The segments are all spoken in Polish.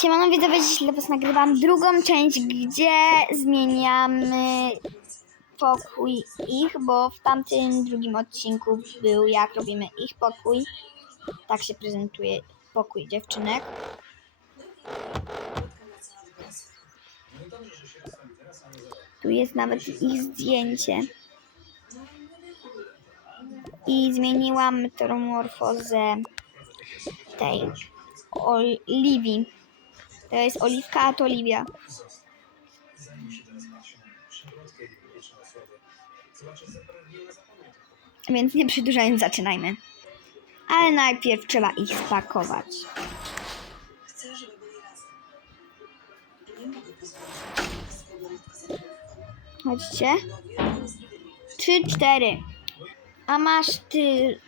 Siemano widzowie, dziś dla was nagrywam drugą część, gdzie zmieniamy pokój ich, bo w tamtym drugim odcinku był jak robimy ich pokój. Tak się prezentuje pokój dziewczynek. Tu jest nawet ich zdjęcie. I zmieniłam metamorfozę tej Oliwii. To jest Oliwka, a to Oliwia. Więc nie przedłużając, zaczynajmy. Ale najpierw trzeba ich spakować. Chcę, żeby byli razem. Nie mogę pozwolić swojego rybka Chodźcie. Trzy, cztery. A masz ty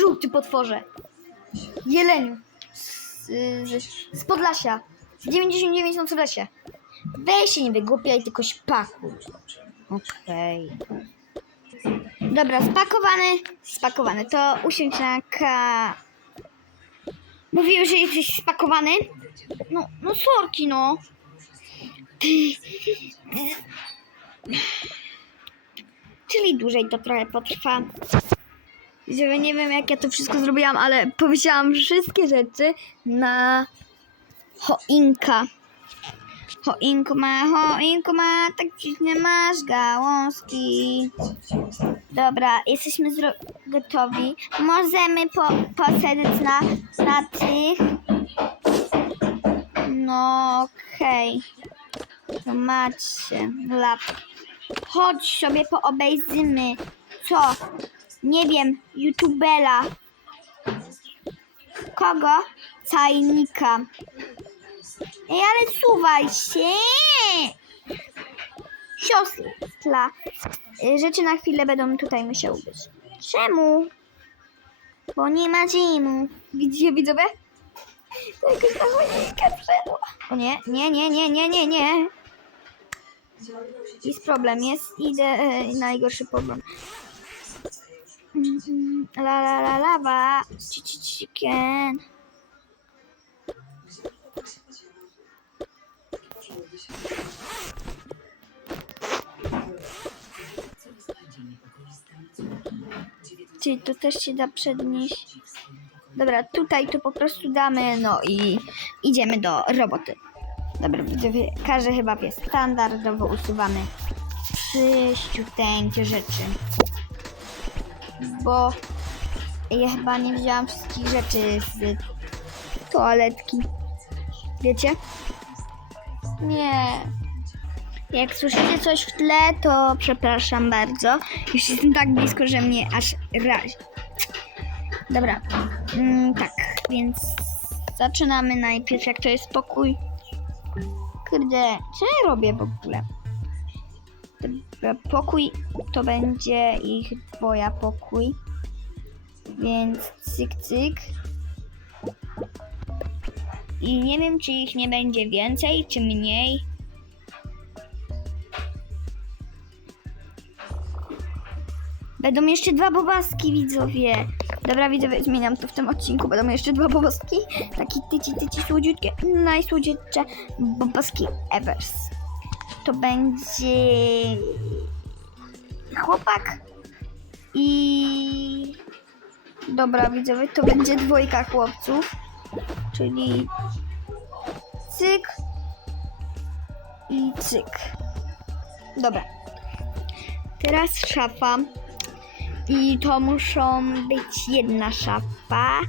żółty potworze. Jeleniu. Z, z, z Podlasia. Z 99 nocy w lesie. Weź się nie wygłupiaj, tylko śpakuj. Okej. Dobra, spakowany. Spakowany. To usiądź na ka... Mówiłem, że jesteś spakowany? No, no sorki, no. Czyli dłużej to trochę potrwa. Że nie wiem jak ja to wszystko zrobiłam, ale powiedziałam wszystkie rzeczy na choinka. Choinko ma, choinko ma, tak dziwnie masz gałązki. Dobra, jesteśmy gotowi. Możemy po, na, na tych. No okej. To macie lat. Chodź sobie poobejrzymy. Co? Nie wiem, youtubera. Kogo? Cajnika. Ej, ale suwaj się! Siostra. Y, Rzeczy na chwilę będą tutaj musiały być. Czemu? Bo nie ma zimu. Widzicie, widzowie? To jakaś ta choinka wszedła. O nie, nie, nie, nie, nie, nie, nie. Jest problem, jest idę e, najgorszy problem. Mm, mm, La la la lawa, chicken. Czyli to też się da przednieść. Dobra, tutaj to po prostu damy, no i idziemy do roboty. Dobra, widzowie, każdy chyba wie, standardowo usuwamy czyściuteńkie rzeczy. Bo ja chyba nie wzięłam wszystkich rzeczy z toaletki. Wiecie? Nie. Jak słyszycie coś w tle, to przepraszam bardzo. Już jestem tak blisko, że mnie aż razi. Dobra, mm, tak, więc zaczynamy najpierw, jak to jest pokój. Kurde, co ja robię w ogóle? Dobra, pokój to będzie ich dwoja pokój. Więc cyk, cyk. I nie wiem, czy ich nie będzie więcej, czy mniej. Będą jeszcze dwa bobaski, widzowie. Dobra, widzowie, zmieniam to w tym odcinku. Będą jeszcze dwa bobaski. Taki tyci, tyci, słodziutkie. Najsłodziutsze bobaski evers. To będzie chłopak i... Dobra, widzowie, to będzie dwójka chłopców. Czyli cyk i cyk. Dobra. Teraz szafa. I to muszą być jedna szafa,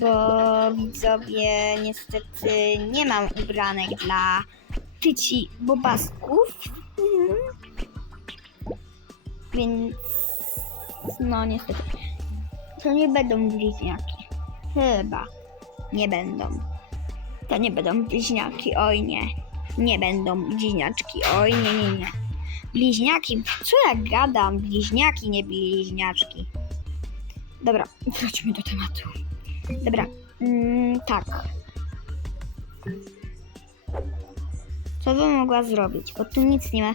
bo widzowie niestety nie mam ubranek dla tyci bobasków. Więc no niestety. To nie będą bliźniaki. Chyba. Nie będą. To nie będą bliźniaki, oj nie. Nie będą bliźniaczki, oj nie, nie, nie. Bliźniaki? Co ja gadam? Bliźniaki, nie bliźniaczki. Dobra, wróćmy do tematu. Dobra, mm, tak. Co bym mogła zrobić? Bo tu nic nie ma.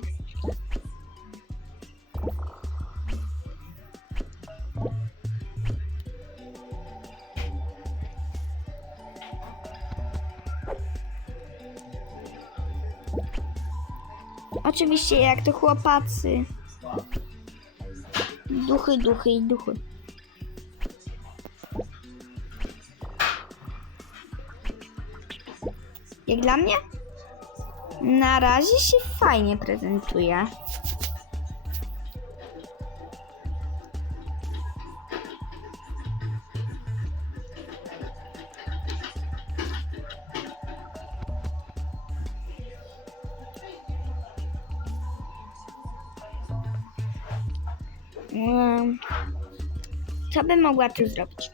Oczywiście, jak to chłopacy. Duchy, duchy i duchy. Jak dla mnie? Na razie się fajnie prezentuje. Co bym mogła tu zrobić?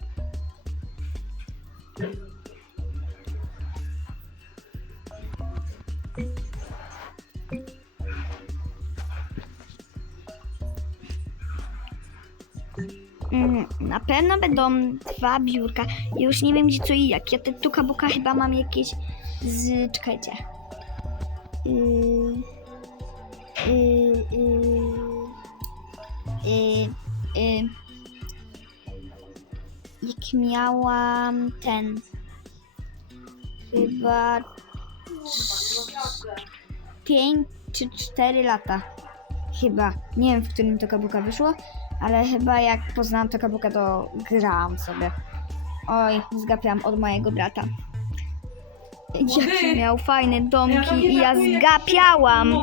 Mm, Na pewno będą dwa biurka. Już nie wiem gdzie co i jak. Ja te tuka chyba mam jakieś z... czekajcie. Yy, yy, yy, yy, yy. Jak miałam ten chyba 5 czy 4 lata. Chyba. Nie wiem, w którym to kabuka wyszło, ale chyba jak poznałam to kabuka, to grałam sobie. Oj, zgapiałam od mojego brata. Jaki miał fajne domki i ja zgapiałam.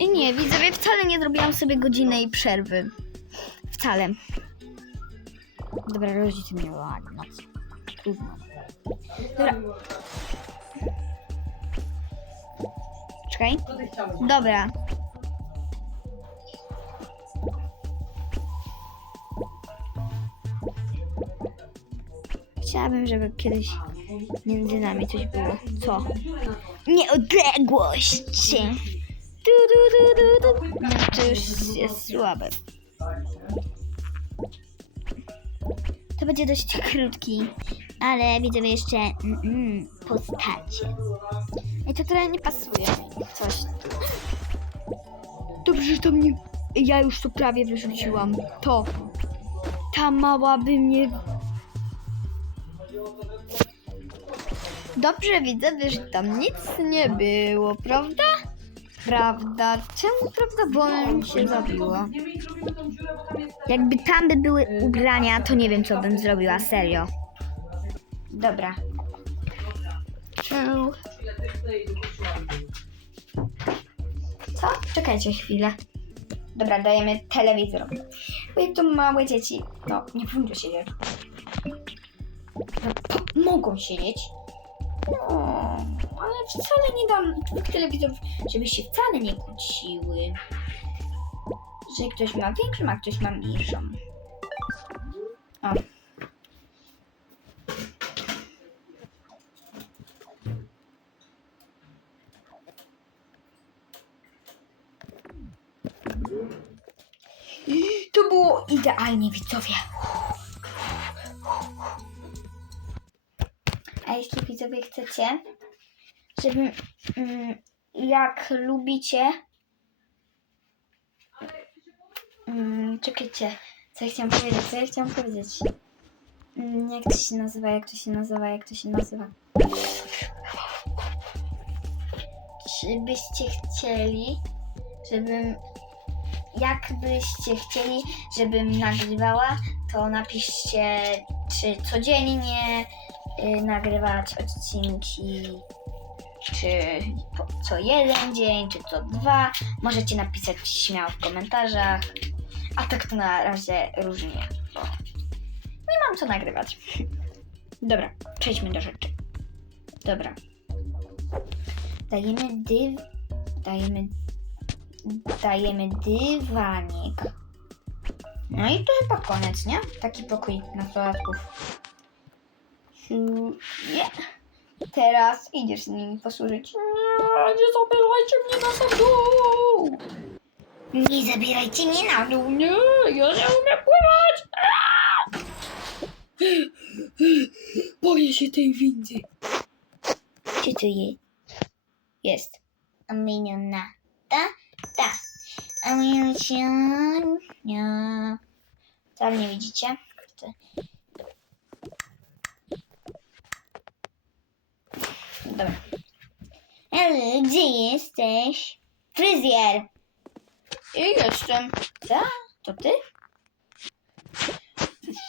I nie, widzowie, wcale nie zrobiłam sobie godzinnej przerwy. Wcale. Dobra, rodzice mnie no co? Trudno. Dobra. Czekaj. Dobra. Chciałabym, żeby kiedyś między nami coś było. Co? Nieodległość! Du, du, du, du, du. No, to już jest słabe. To będzie dość krótki, ale widzę jeszcze mm, mm, postacie. I to trochę nie pasuje. Coś. Dobrze, że to mnie... Ja już to prawie wyrzuciłam. To. Ta mała by mnie... Dobrze widzę, że tam nic nie było, prawda? Prawda. Czemu? Bo mi się zabiło. Jakby tam by były ubrania, to nie wiem, co bym zrobiła, serio. Dobra. Czemu? Co? Czekajcie chwilę. Dobra, dajemy telewizor. Bo jak to małe dzieci, no nie powinno siedzieć. No, mogą siedzieć. No, ale wcale nie dam dwóch telewizorów, żeby się wcale nie kłóciły. Że ktoś ma większą, a ktoś ma mniejszą. O. To było idealnie, widzowie. Widzowie chcecie, żebym mm, jak lubicie. Mm, czekajcie, co ja chciałam powiedzieć, co ja chciałam powiedzieć. Mm, jak to się nazywa, jak to się nazywa, jak to się nazywa. Czy byście chcieli, żebym jakbyście chcieli, żebym nagrywała, to napiszcie, czy codziennie nagrywać odcinki, czy co jeden dzień, czy co dwa. Możecie napisać śmiało w komentarzach. A tak to na razie różnie, bo nie mam co nagrywać. Dobra, przejdźmy do rzeczy. Dobra. Dajemy dyw... Dajemy dajemy dywanik. No i to chyba koniec, nie? Taki pokój nastolatków. Siu- Nie. Teraz idziesz z nimi posłużyć. Nie, nie zabierajcie mnie na sam dół! Nie zabierajcie mnie na dół, nie! Ja nie umiem pływać! Boję się tej windy. Gdzie to jest? Jest. Miniona. Ta? Ta. A miniona. Nie. Tam nie widzicie? Dobra. Ale gdzie jesteś? Fryzjer! I jestem. Co? To ty?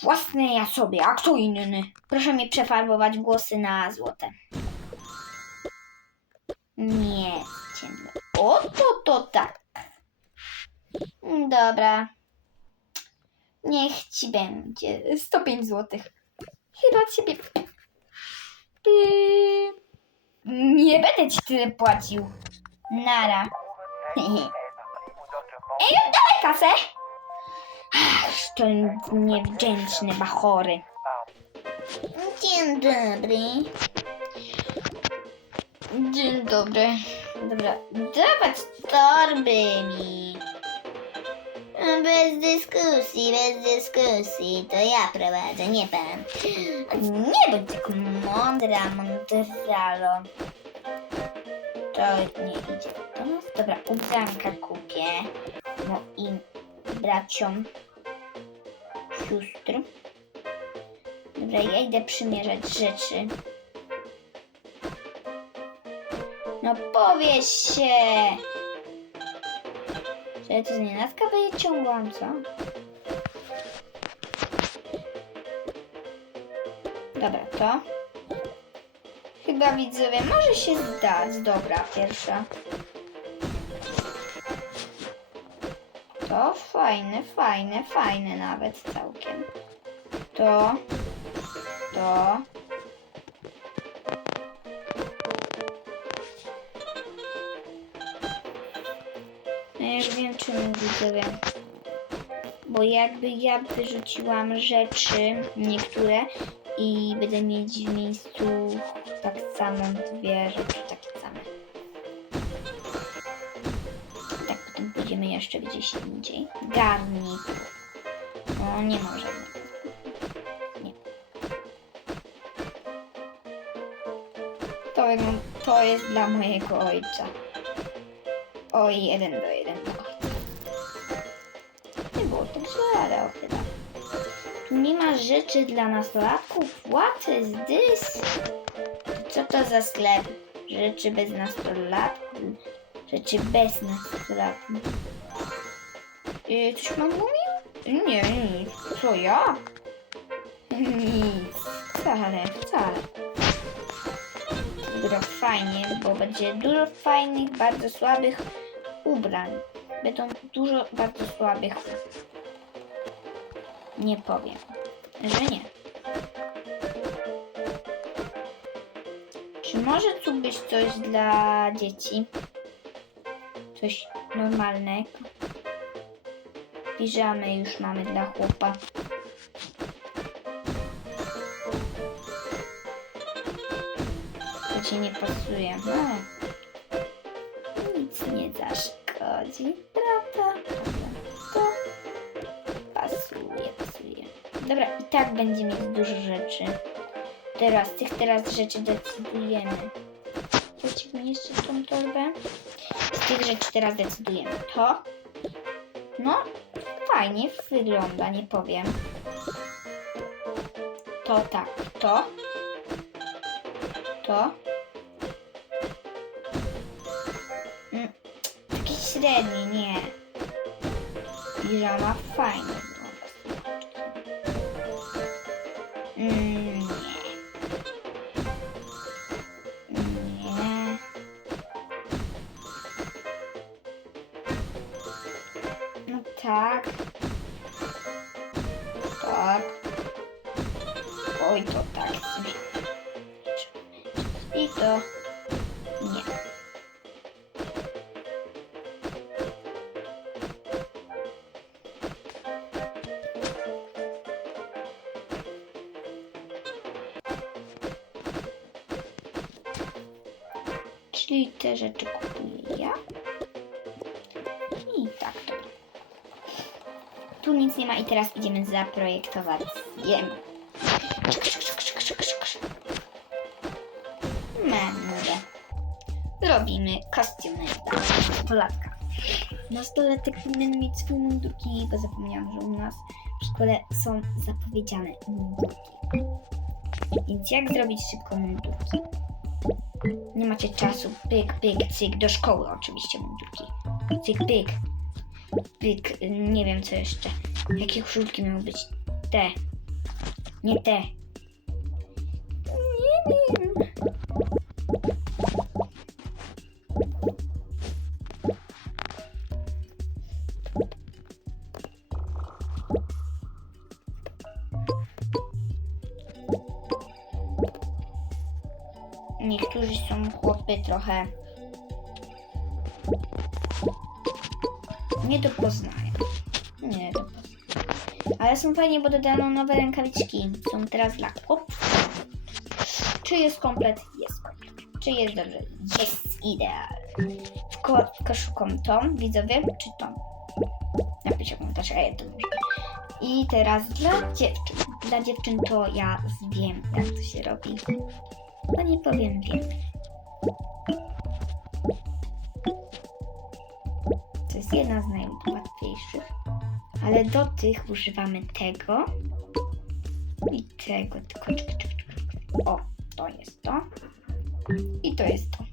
Własne ja sobie, a kto inny? Proszę mi przefarbować włosy na złote. Nie, ciemno. O, to, to tak. Dobra. Niech ci będzie 105 złotych. Chyba ciebie. Nie będę ci tyle płacił. Nara. Ej, oddawaj kasę! Ach, to niewdzięczne bachory. Dzień dobry. Dzień dobry. Dobra, dawać torby mi. Bez dyskusji, bez dyskusji. To ja prowadzę, nie pan. Nie bądź tak mądra, mądralo. To nie idzie do nas. Dobra, ubranka kupię moim braciom, sióstr. Dobra, ja idę przymierzać rzeczy. No powiedz się! Czy ja to z nienacka wyciągłam, co? Dobra, to. Chyba widzowie, może się zdać. Dobra, pierwsza. To fajne, fajne, fajne nawet całkiem. To. To. No ja już wiem czemu widzowie. Bo jakby ja wyrzuciłam rzeczy niektóre i będę mieć w miejscu tak samo dwie rzeczy takie same. Tak potem pójdziemy jeszcze gdzieś indziej. Garnik. No nie ma żadnego. Nie. To, to jest dla mojego ojca. Oj, jeden do jeden. Nie było tak źle, ale o chyba. Tu nie ma rzeczy dla nastolatków. What is this? Co to za sklep? Rzeczy bez nastolatków. Rzeczy bez nastolatków. Yy, coś mam mówił? Nie, nic. Co ja? Nic. Wcale, wcale. Dużo fajnie, bo będzie dużo fajnych, bardzo słabych ubrań. Będą dużo bardzo słabych. Nie powiem, że nie. Czy może tu być coś dla dzieci? Coś normalnego? Piżamy już mamy dla chłopa. To ci nie pasuje. No. Nic nie zaszkodzi, tak będzie mieć dużo rzeczy. Teraz, tych teraz rzeczy decydujemy. Mi jeszcze tą torbę? Z tych rzeczy teraz decydujemy. To? No, fajnie wygląda, nie powiem. To tak, to. To. Mm, Jakiś średni, nie. Piżama fajnie to nie. Czyli te rzeczy kupuję ja. I tak to. Tu nic nie ma i teraz idziemy zaprojektować jem. Robimy kostiumy dla nastolatka. Nastolatek powinien mieć swój mundurki, bo zapomniałam, że u nas w szkole są zapowiedziane mundurki. Więc jak zrobić szybko mundurki? Nie macie czasu, pyk, pyk, cyk, do szkoły oczywiście mundurki. Cyk, pyk. Pyk, nie wiem co jeszcze. Jakie koszulki miały być? Te. Nie te. Nie wiem. Trochę nie do poznania. Nie do poznania. Ale są fajnie, bo dodano nowe rękawiczki. Są teraz dla. Czy jest komplet? Jest komplet. Czy jest dobrze? Jest idealnie. Ko koszulką tą, widzowie, czy tą? Napiszcie w komentarzach, a ja to mówię. I teraz dla dziewczyn. Dla dziewczyn to ja wiem, jak to się robi. No nie powiem więcej. Jest jedna z najłatwiejszych. Ale do tych używamy tego i tego. Tylko, czek, czek, czek. O, to jest to. I to jest to.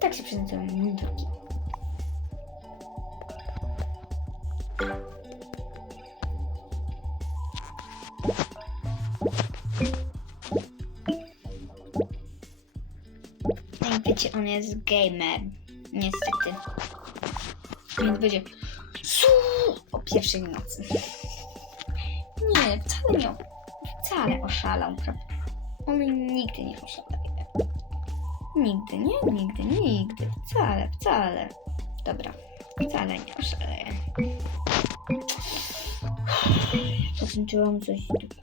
Tak się prezentują mundurki. On jest gamer. Niestety. Więc będzie o pierwszej nocy. Nie, wcale nie. Wcale oszalał, prawda? On nigdy nie oszaleje. Nigdy, nie? Nigdy, nigdy. Wcale, wcale. Dobra, wcale nie oszaleję. Zakończyłam coś do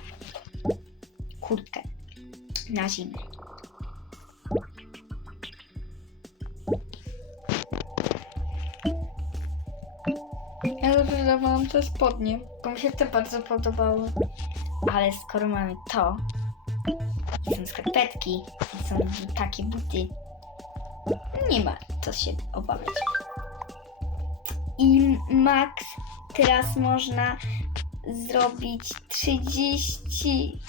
zimę. Ja dobrze dawałam te spodnie, bo mi się te bardzo podobały. Ale skoro mamy to, i są skarpetki, i są takie buty, nie ma co się obawiać. I max teraz można zrobić 30.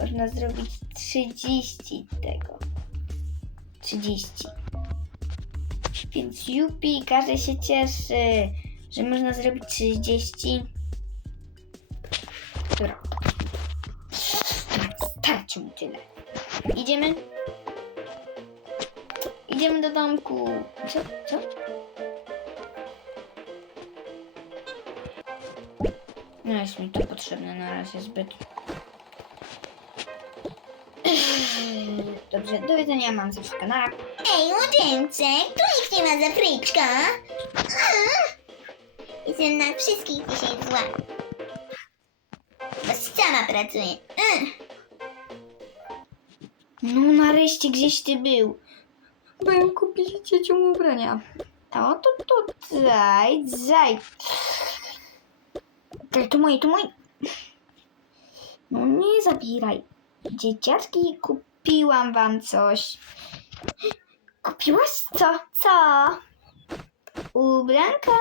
Można zrobić 30 tego. 30. Więc Yupi, każdy się cieszy, że można zrobić 30. Dobra. Starczy mi tyle. Idziemy? Idziemy do domku. Co? Co? No jest mi to potrzebne na razie zbyt. Dobrze, do widzenia mam coś w kanale. Ej, młodzieńcze, tu nikt nie ma za fryczka. Jestem na wszystkich dzisiaj zła. Bo sama pracuję. Mm. No nareszcie gdzieś ty był. Byłem kupić dzieciom ubrania. To, to, daj. Daj, to moje, to moje. No nie zabieraj. Dzieciaczki, kupiłam wam coś. Kupiłaś co? Co? Ubranka.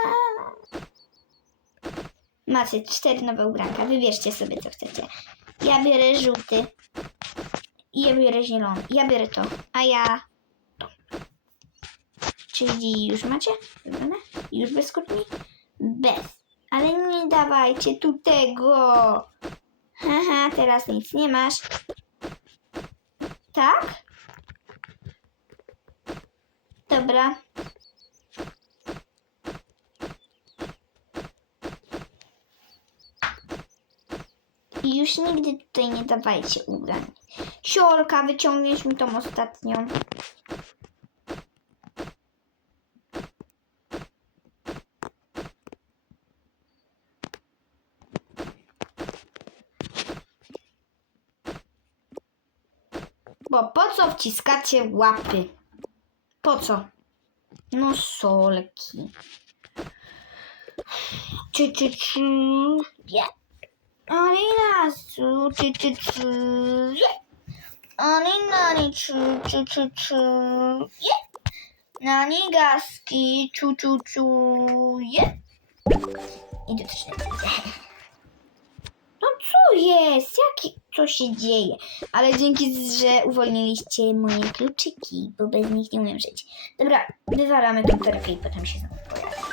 Macie cztery nowe ubranka. Wybierzcie sobie co chcecie. Ja biorę żółty. Ja biorę zielony. Ja biorę to. A ja to. Czyli już macie? Wybrane? Już bez kotni? Bez. Ale nie dawajcie tu tego. Haha, teraz nic nie masz. Tak? Dobra. I już nigdy tutaj nie dawajcie ubrań. Siolka, wyciągniesz mi tą ostatnią. Bo po co wciskacie łapy? Po co? No solki. Czy, czy, czy, je. Alina, su, czy, czy, czy, je. Alina, ni, czy, czy, czy, czy, je. Nani gaski, czu, czu, czu, je. I to też nie widzę. No co jest? Jaki, co się dzieje? Ale dzięki, że uwolniliście moje kluczyki, bo bez nich nie umiem żyć. Dobra, wywalamy tą terkę i potem się znowu pojawi.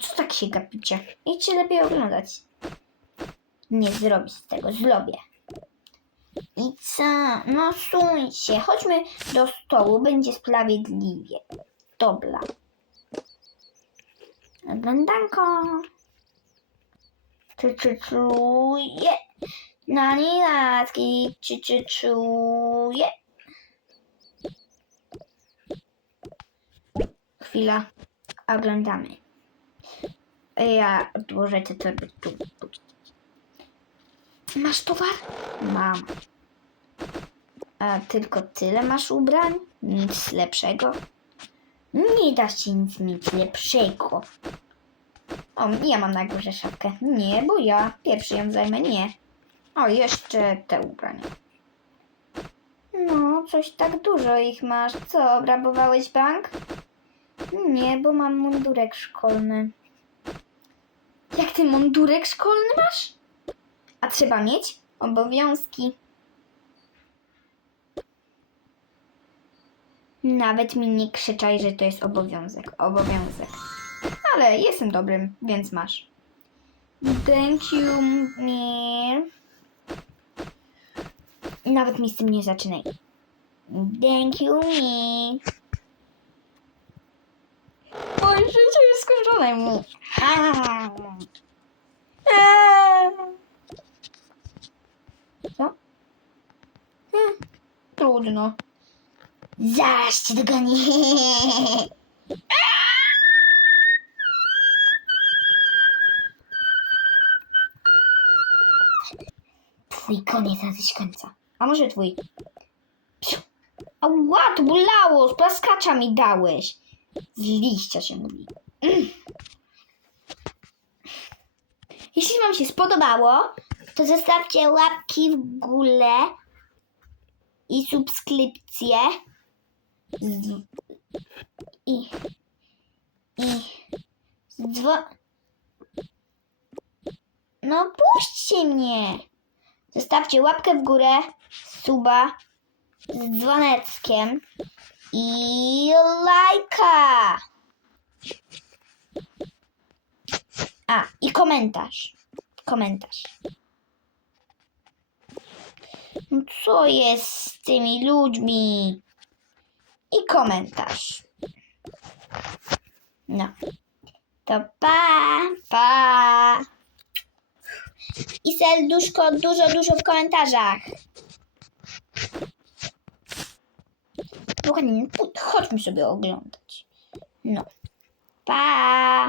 Co tak się gapicie? Idźcie lepiej oglądać. Nie zrobić z tego, zrobię. I co? No suń się. Chodźmy do stołu, będzie sprawiedliwie. Dobra. Oglądanko. Czy, czy, czuje. Na nilaski. Czy, czy, czuje. Chwila. Oglądamy. Ja odłożę te torby tu. Masz towar? Mam. A tylko tyle masz ubrań? Nic lepszego? Nie da się nic mieć lepszego. O, ja mam na górze szafkę. Nie, bo ja pierwszy ją zajmę. Nie. O, jeszcze te ubrania. No, coś tak dużo ich masz. Co, obrabowałeś bank? Nie, bo mam mundurek szkolny. Jak ty mundurek szkolny masz? A trzeba mieć obowiązki. Nawet mi nie krzyczaj, że to jest obowiązek. Obowiązek. Ale jestem dobrym, więc masz. Thank you, me. Nawet mi z tym nie zaczynaj. Thank you, me. Moje życie jest skończone. mi. Co? Hmm, Trudno. Zaraz cię dogonię. Twój koniec na tyś końca. A może twój? Psiu. Ała, bolało! Z plaskacza mi dałeś. Z liścia się mówi. Mm. Jeśli wam się spodobało, To zostawcie łapki w górę i subskrypcję. I... I dzwo... No puśćcie mnie. Zostawcie łapkę w górę, suba z dzwoneckiem i lajka. A, i komentarz. Komentarz. No Co jest z tymi ludźmi? I komentarz. No. To pa, pa. I serduszko dużo, dużo w komentarzach. Kochani, chodźmy sobie oglądać. No. Pa!